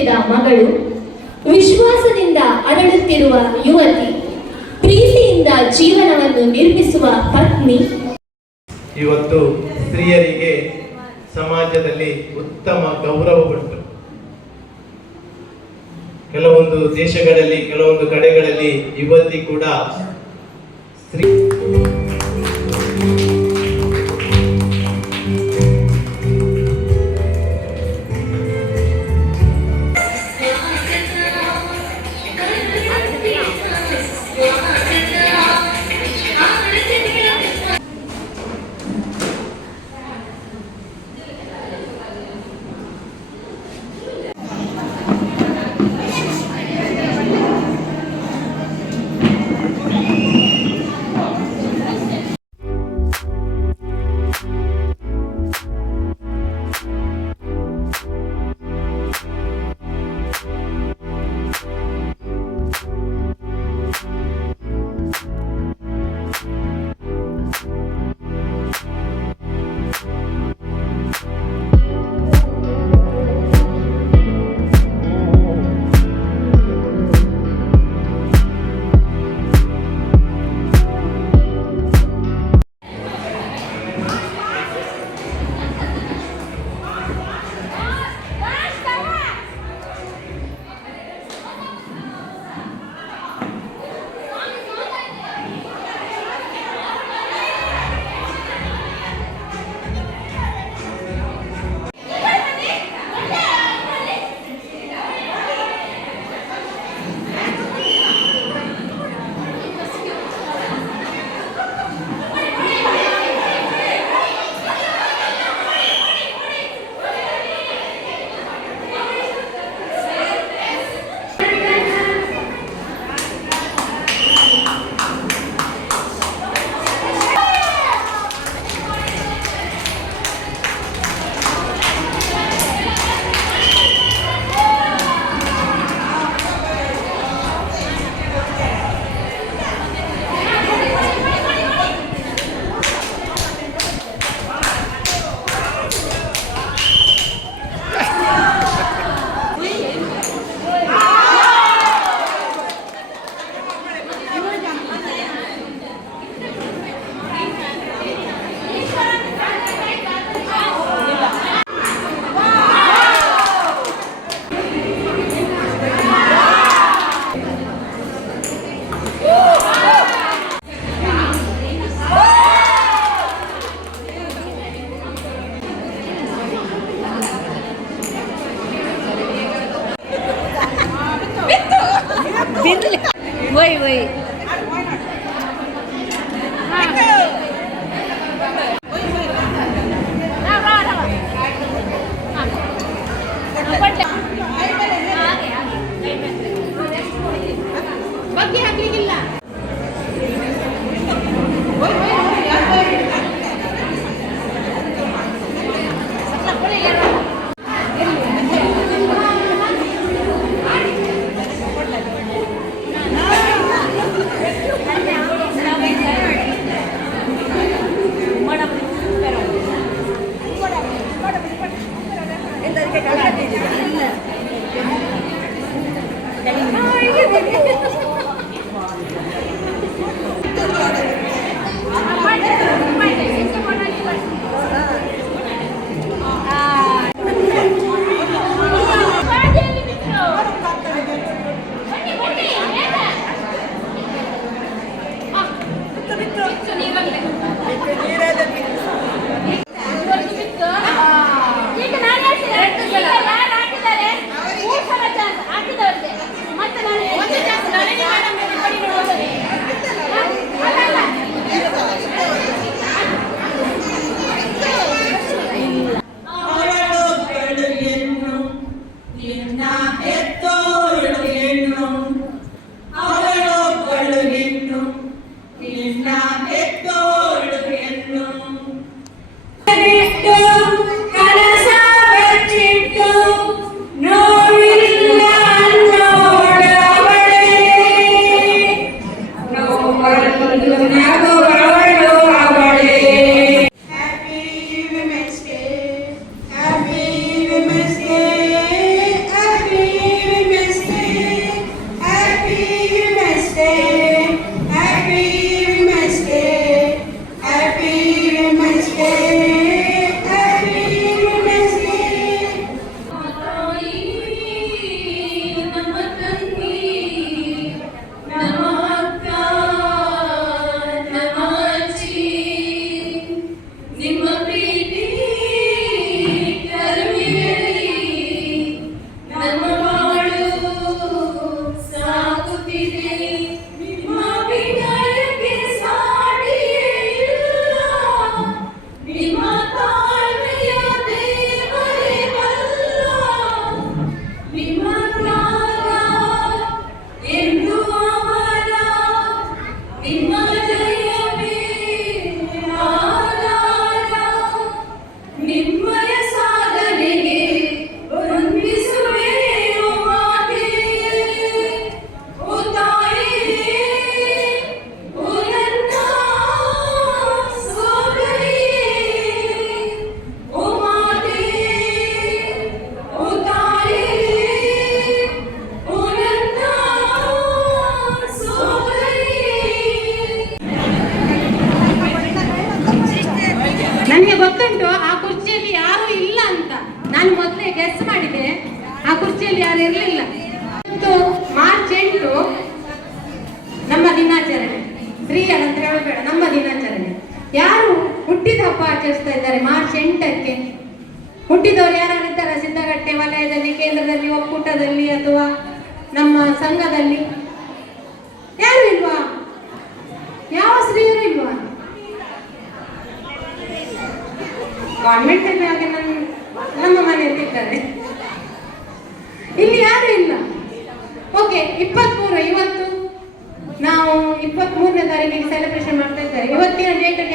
ಹುಟ್ಟಿದ ಮಗಳು ವಿಶ್ವಾಸದಿಂದ ಅರಳುತ್ತಿರುವ ಯುವತಿ, ಪ್ರೀತಿಯಿಂದ ಜೀವನವನ್ನು ನಿರ್ಮಿಸುವ ಪತ್ನಿ. ಇವತ್ತು ಸ್ತ್ರೀಯರಿಗೆ ಸಮಾಜದಲ್ಲಿ ಉತ್ತಮ ಗೌರವ ಉಂಟು. ಕೆಲವೊಂದು ದೇಶಗಳಲ್ಲಿ, ಕೆಲವೊಂದು ಕಡೆಗಳಲ್ಲಿ ಯುವತಿ ಕೂಡ ಸ್ತ್ರೀ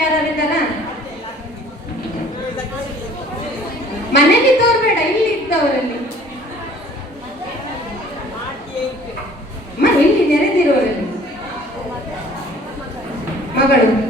ಇವತ್ತಿನ ಮನೇಲಿದ್ದವ್ರು ಬೇಡ ಇಲ್ಲಿ ಇದ್ದವರಲ್ಲಿ. ಇಲ್ಲಿ ನೆರೆದಿರೋರಲ್ಲಿ ಮಗಳು.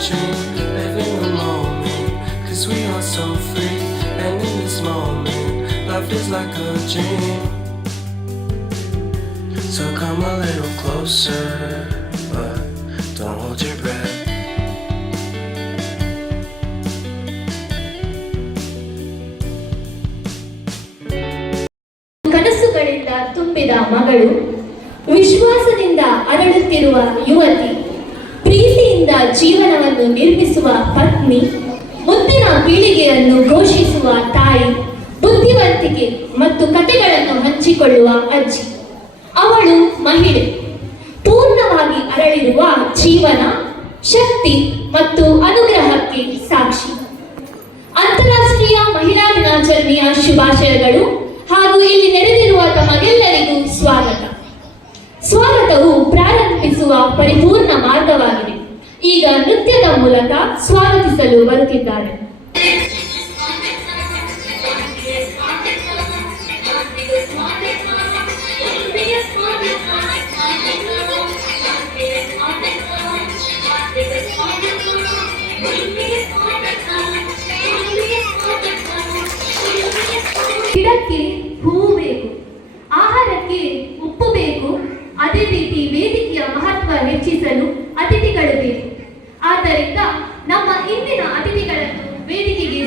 Like living in the moment, cause we are so free. And in this moment, life is like a dream. So come a little closer, but don't hold your breath. ಕನಸುಗಳಿಂದ ತುಂಬಿದ ಮಗಳು ವಿಶ್ವಾಸದಿಂದ ಅರಳುತ್ತಿರುವ ಯುವತಿ ಜೀವನವನ್ನು ನಿರ್ಮಿಸುವ ಪತ್ನಿ, ಮುಂದಿನ ಪೀಳಿಗೆಯನ್ನು ಘೋಷಿಸುವ ತಾಯಿ, ಬುದ್ಧಿವಂತಿಕೆ ಮತ್ತು ಕಥೆಗಳನ್ನು ಹಂಚಿಕೊಳ್ಳುವ ಅಜ್ಜಿ. ಅವಳು ಮಹಿಳೆ. ಪೂರ್ಣವಾಗಿ ಅರಳಿರುವ ಜೀವನ, ಶಕ್ತಿ ಮತ್ತು ಅನುಗ್ರಹಕ್ಕೆ ಸಾಕ್ಷಿ. ಅಂತಾರಾಷ್ಟ್ರೀಯ ಮಹಿಳಾ ದಿನಾಚರಣೆಯ ಶುಭಾಶಯಗಳು ಹಾಗೂ ಇಲ್ಲಿ ನೆರೆದಿರುವ ತಮಗೆಲ್ಲರಿಗೂ ಸ್ವಾಗತ. ಸ್ವಾಗತವು ಪ್ರಾರಂಭಿಸುವ ಪರಿಪೂರ್ಣ ಮಾರ್ಗವಾಗಿದೆ. ಈಗ ನೃತ್ಯದ ಮೂಲಕ ಸ್ವಾಗತಿಸಲು ಬರುತ್ತಿದ್ದಾರೆ. ಗಿಡಕ್ಕೆ ಹೂವು ಬೇಕು, ಆಹಾರಕ್ಕೆ ಉಪ್ಪು ಬೇಕು, ಅದೇ ರೀತಿ ವೇದಿಕೆಯ ಮಹತ್ವ ಹೆಚ್ಚಿಸಲು ಅತಿಥಿಗಳು ಬೇಕು. ಆದ್ದರಿಂದ ನಮ್ಮ ಇಂದಿನ ಅತಿಥಿಗಳನ್ನು ವೇದಿಕೆಗೆ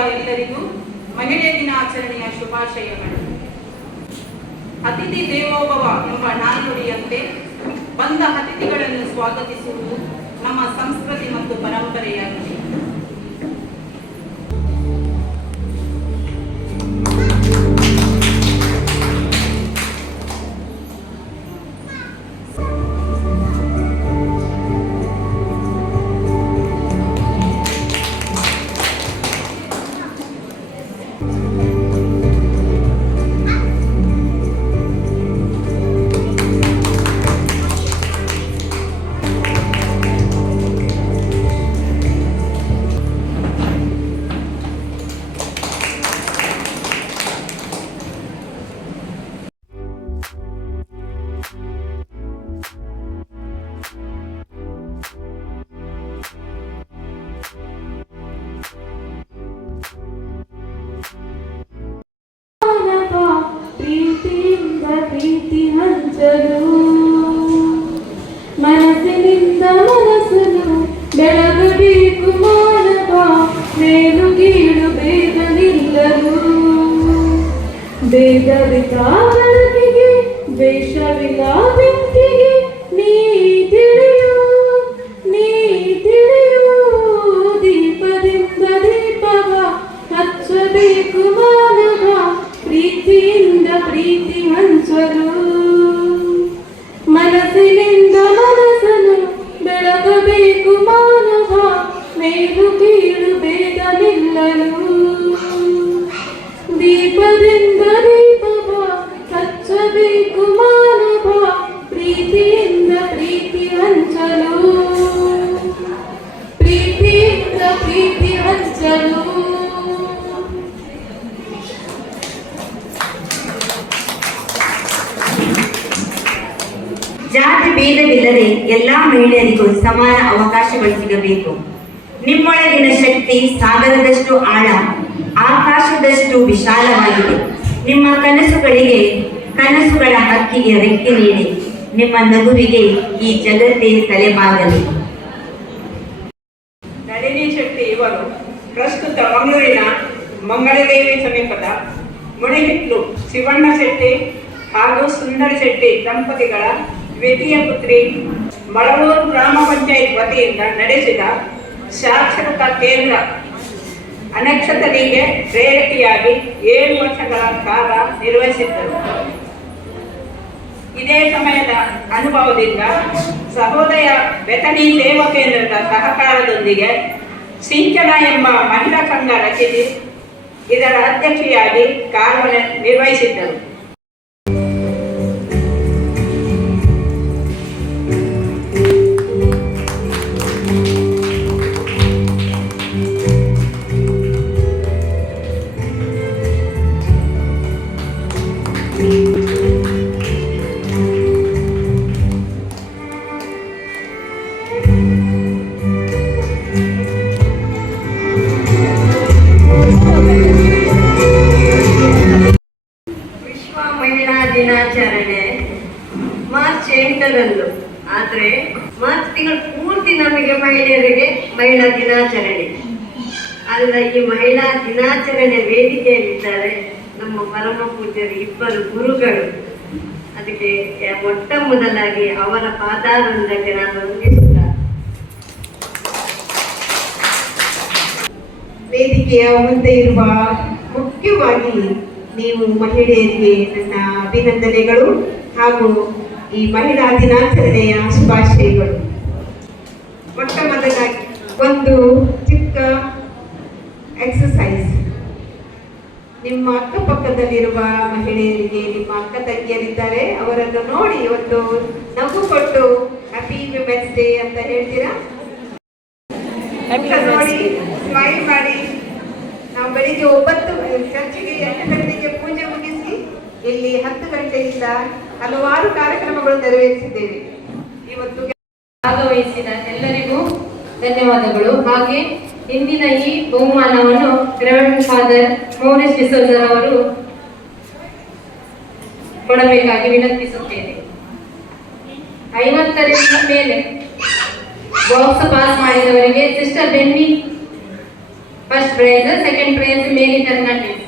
ನೆರೆದಿರುವ ಎಲ್ಲರಿಗೂ ದಿನ ದಿನಾಚರಣೆಯ ಶುಭಾಶಯಗಳು. ಅತಿಥಿ ದೇವೋಭವ ಎಂಬ ನಾಣ್ಣುಡಿಯಂತೆ ಬಂದ ಅತಿಥಿಗಳನ್ನು ಸ್ವಾಗತಿಸುವುದು ನಮ್ಮ ಸಂಸ್ಕೃತಿ ಮತ್ತು ಪರಂಪರೆಯಾಗಿದೆ. ಕನಸುಗಳ ಹಕ್ಕಿಗೆ ರೆಕ್ಕೆ ನೀಡಿ ನಿಮ್ಮ ನಗುವಿಗೆ ಈ ಜಗತ್ತೇ ತಲೆಬಾಗಲಿ ನಳಿನಿ ಶೆಟ್ಟಿ ಇವರು ಪ್ರಸ್ತುತ ಮಂಗಳೂರಿನ ಮಂಗಳದೇವಿ ಸಮೀಪದ ಮುಣಿಹಿಟ್ಲು ಶಿವಣ್ಣ ಶೆಟ್ಟಿ ಹಾಗೂ ಸುಂದರ ಶೆಟ್ಟಿ ದಂಪತಿಗಳ ದ್ವಿತೀಯ ಪುತ್ರಿ ಮಳವೂರು ಗ್ರಾಮ ಪಂಚಾಯತ್ ವತಿಯಿಂದ ನಡೆಸಿದ ಸಾಕ್ಷರತಾ ಕೇಂದ್ರ ಅನಕ್ಷತರಿಗೆ ಪ್ರೇರಕಿಯಾಗಿ ಏಳು ವರ್ಷಗಳ ಕಾಲ ನಿರ್ವಹಿಸಿದ್ದರು. ಇದೇ ಸಮಯದ ಅನುಭವದಿಂದ ಸಹೋದಯ ಬೆತನಿ ಸೇವಾ ಕೇಂದ್ರದ ಸಹಕಾರದೊಂದಿಗೆ ಸಿಂಚನ ಎಂಬ ಮಹಿಳಾ ಸಂಘ ರಚಿಸಿ ಇದರ ಅಧ್ಯಕ್ಷೆಯಾಗಿ ಕಾರ್ಯ ನಿರ್ವಹಿಸಿದ್ದರು. ವೇದಿಕೆಯ ಮುಂದೆ ಇರುವ ಮುಖ್ಯವಾಗಿ ನೀವು ಮಹಿಳೆಯರಿಗೆ ನನ್ನ ಅಭಿನಂದನೆಗಳು ಹಾಗೂ ಈ ಮಹಿಳಾ ದಿನಾಚರಣೆಯ ಶುಭಾಶಯಗಳು. ಮೊಟ್ಟ ಮೊದಲಾಗಿ ಒಂದು ಚಿಕ್ಕ ಎಕ್ಸಸೈಸ್ ನಿಮ್ಮ ಅಕ್ಕಪಕ್ಕದಲ್ಲಿರುವ ಮಹಿಳೆಯರಿಗೆ ನಿಮ್ಮ ಅಕ್ಕ ತಂಗಿಯರಿದ್ದಾರೆ ಅವರನ್ನು ನೋಡಿ ಒಂದು ನಗು ಕೊಟ್ಟು ಹ್ಯಾಪಿ ವಿಮೆನ್ಸ್ ಡೇ ಅಂತ ಹೇಳ್ತೀರಾ? ನೋಡಿ ಸ್ಮೈಲ್ ಮಾಡಿ. ನಾವು ಬೆಳಿಗ್ಗೆ ಒಂಬತ್ತು ಖರ್ಚಿಗೆ ಎಂಟು ಗಂಟೆಗೆ ಪೂಜೆ ಮುಗಿಸಿ ಇಲ್ಲಿ ಹತ್ತು ಗಂಟೆಯಿಂದ ಹಲವಾರು ಕಾರ್ಯಕ್ರಮಗಳು ನೆರವೇರಿಸಿದ್ದೇವೆ. ಇವತ್ತು ಭಾಗವಹಿಸಿದ ಎಲ್ಲರಿಗೂ ಧನ್ಯವಾದಗಳು. ಹಾಗೆ ಇಂದಿನ ಈ ಬಹುಮಾನವನ್ನು ರೆವರೆಂಡ್ ಫಾದರ್ ಮೌರಿಸ್ ಡಿಸೋಜರ್ ಅವರು ಕೊಡಬೇಕಾಗಿ ವಿನಂತಿಸುತ್ತೇನೆ. ಐವತ್ತರಿಂದ ಮೇಲೆ ಬಾಕ್ಸ್ ಪಾಸ್ ಮಾಡಿದವರಿಗೆ sister Benny First phrase, second phrase, male eternal is.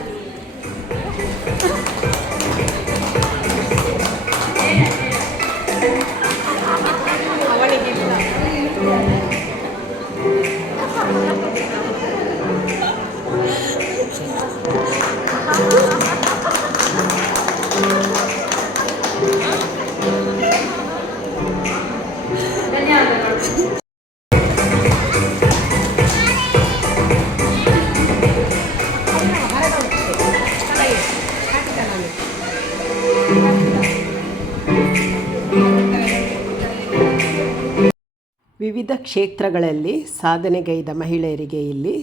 ವಿವಿಧ ಕ್ಷೇತ್ರಗಳಲ್ಲಿ ಸಾಧನೆಗೈದ ಮಹಿಳೆಯರಿಗೆ ಇಲ್ಲಿ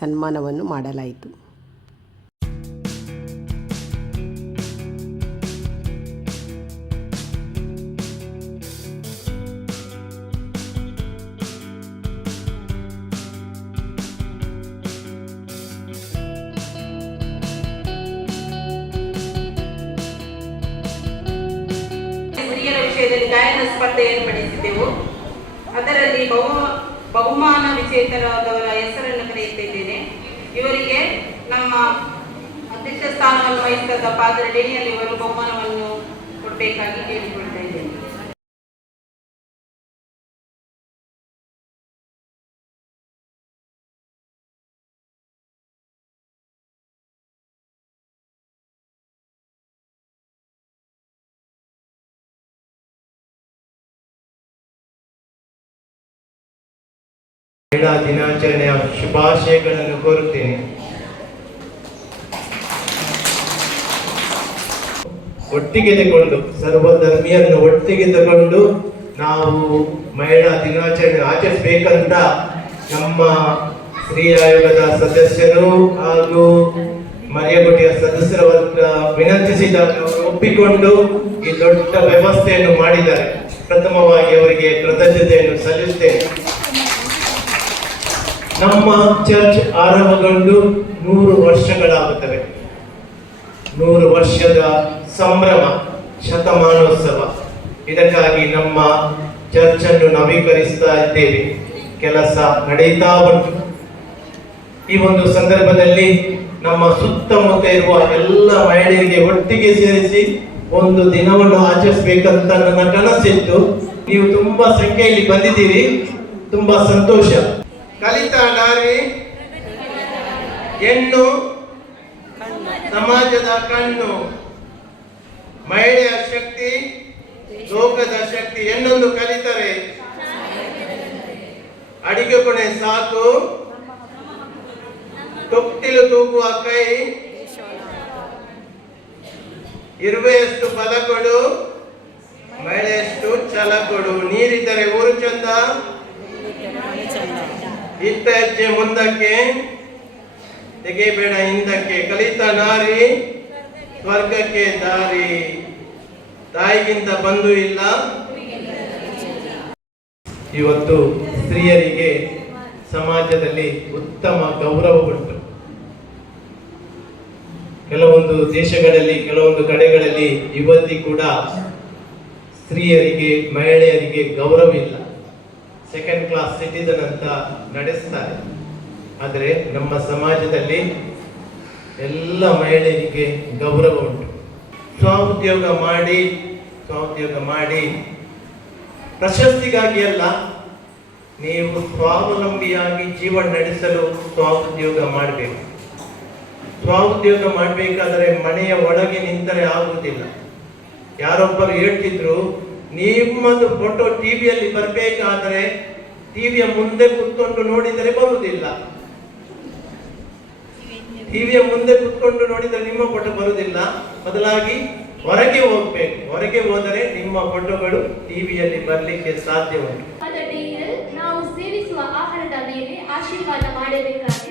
ಸನ್ಮಾನವನ್ನು ಮಾಡಲಾಯಿತು. ಬಹುಮಾನ ವಿಜೇತರಾದವರ ಹೆಸರನ್ನು ಕರೆಯುತ್ತಿದ್ದೇನೆ. ಇವರಿಗೆ ನಮ್ಮ ಅಧ್ಯಕ್ಷ ಸ್ಥಾನವನ್ನು ವಹಿಸಿದ ಪಾತ್ರ ಡೇನಿಯಲ್ ಇವರು ಮಹಿಳಾ ದಿನಾಚರಣೆಯ ಶುಭಾಶಯಗಳನ್ನು ಕೋರುತ್ತೇನೆ. ಒಟ್ಟಿಗೆ ತಗೊಂಡು ಸರ್ವಧರ್ಮೀಯರನ್ನು ಒಟ್ಟಿಗೆ ತಗೊಂಡು ನಾವು ಮಹಿಳಾ ದಿನಾಚರಣೆ ಆಚರಿಸಬೇಕಂತ ನಮ್ಮ ಸ್ತ್ರೀ ಆಯೋಗದ ಸದಸ್ಯರು ಹಾಗೂ ಮರಿಯಗುಡಿಯ ಸದಸ್ಯರ ವರ್ಗ ವಿನಂತಿಸಿದಾಗ ಒಪ್ಪಿಕೊಂಡು ಈ ದೊಡ್ಡ ವ್ಯವಸ್ಥೆಯನ್ನು ಮಾಡಿದ್ದಾರೆ. ಪ್ರಥಮವಾಗಿ ಅವರಿಗೆ ಕೃತಜ್ಞತೆಯನ್ನು ಸಲ್ಲಿಸುತ್ತೇನೆ. ನಮ್ಮ ಚರ್ಚ್ ಆರಂಭಗೊಂಡು ನೂರು ವರ್ಷಗಳಾಗುತ್ತವೆ. ನೂರು ವರ್ಷದ ಸಂಭ್ರಮ, ಶತಮಾನೋತ್ಸವ. ಇದಕ್ಕಾಗಿ ನಮ್ಮ ಚರ್ಚ್ ಅನ್ನು ನವೀಕರಿಸ್ತಾ ಇದ್ದೇವೆ. ಕೆಲಸ ನಡೀತಾ ಉಂಟು ಈ ಒಂದು ಸಂದರ್ಭದಲ್ಲಿ ನಮ್ಮ ಸುತ್ತಮುತ್ತ ಇರುವ ಎಲ್ಲ ಮಹಿಳೆಯರಿಗೆ ಒಟ್ಟಿಗೆ ಸೇರಿಸಿ ಒಂದು ದಿನವನ್ನು ಆಚರಿಸಬೇಕಂತ ನನ್ನ ಕನಸಿತ್ತು. ನೀವು ತುಂಬಾ ಸಂಖ್ಯೆಯಲ್ಲಿ ಬಂದಿದ್ದೀರಿ. ತುಂಬಾ ಸಂತೋಷ. ಕಲಿತ ನಾರಿ ಹೆಣ್ಣು ಸಮಾಜದ ಕಣ್ಣು ಮಹಿಳೆಯ ಶಕ್ತಿ ಲೋಕದ ಶಕ್ತಿ ಹೆಣ್ಣೊಂದು ಕಲಿತರೆ. ಅಡಿಗೆ ಕೊನೆ ಸಾಕು. ತೊಟ್ಟಿಲು ತೂಗುವ ಕೈ. ಇರುವೆಯಷ್ಟು ಪದಗಳು ಕೊಡು. ಮಳೆಯಷ್ಟು ನೀರಿದ್ದರೆ ಊರು ಚಂದ. ಇತ್ತ ಹೆಜ್ಜೆ ಮುಂದಕ್ಕೆ, ತೆಗೆಬೇಡ ಹಿಂದಕ್ಕೆ, ಕಲಿತ ನಾರಿ, ಸ್ವರ್ಗಕ್ಕೆ ದಾರಿ. ತಾಯಿಗಿಂತ ಬಂದು ಇಲ್ಲ. ಇವತ್ತು ಸ್ತ್ರೀಯರಿಗೆ ಸಮಾಜದಲ್ಲಿ ಉತ್ತಮ ಗೌರವ ಉಂಟು. ಕೆಲವೊಂದು ದೇಶಗಳಲ್ಲಿ, ಕೆಲವೊಂದು ಕಡೆಗಳಲ್ಲಿ ಇವತ್ತಿ ಕೂಡ ಸ್ತ್ರೀಯರಿಗೆ, ಮಹಿಳೆಯರಿಗೆ ಗೌರವ ಇಲ್ಲ. ಸೆಕೆಂಡ್ ಕ್ಲಾಸ್ ಸಿಟಿಜನ್ ಅಂತ ನಡೆಸ್ತಾರೆ. ಆದರೆ ನಮ್ಮ ಸಮಾಜದಲ್ಲಿ ಎಲ್ಲ ಮಹಿಳೆಯರಿಗೆ ಗೌರವ ಉಂಟು. ಸ್ವಉದ್ಯೋಗ ಮಾಡಿ ಸ್ವಉದ್ಯೋಗ ಮಾಡಿ. ಪ್ರಶಸ್ತಿಗಾಗಿ ಅಲ್ಲ, ನೀವು ಸ್ವಾವಲಂಬಿಯಾಗಿ ಜೀವನ ನಡೆಸಲು ಸ್ವಉದ್ಯೋಗ ಮಾಡಬೇಕು. ಸ್ವಉದ್ಯೋಗ ಮಾಡಬೇಕಾದರೆ ಮನೆಯ ಒಳಗೆ ನಿಂತರೆ ಆಗುವುದಿಲ್ಲ. ಯಾರೊಬ್ಬರು ಹೇಳ್ತಿದ್ರು ನಿಮ್ಮದು ಫೋಟೋ ಟಿವಿಯಲ್ಲಿ ಬರಬೇಕಾದ್ರೆ ಟಿವಿಯ ಮುಂದೆ ಕುತ್ಕೊಂಡು ನೋಡಿದರೆ ಬರುವುದಿಲ್ಲ. ಟಿವಿಯ ಮುಂದೆ ಕುತ್ಕೊಂಡು ನೋಡಿದರೆ ನಿಮ್ಮ ಫೋಟೋ ಬರುವುದಿಲ್ಲ. ಬದಲಾಗಿ ಹೊರಗೆ ಹೋಗ್ಬೇಕು. ಹೊರಗೆ ಹೋದರೆ ನಿಮ್ಮ ಫೋಟೋಗಳು ಟಿವಿಯಲ್ಲಿ ಬರಲಿಕ್ಕೆ ಸಾಧ್ಯವಾಗಿದೆ ನಾವು ಸೇವಿಸುವ ಆಹಾರದ ಮೇಲೆ ಆಶೀರ್ವಾದ ಮಾಡಬೇಕಾಗಿ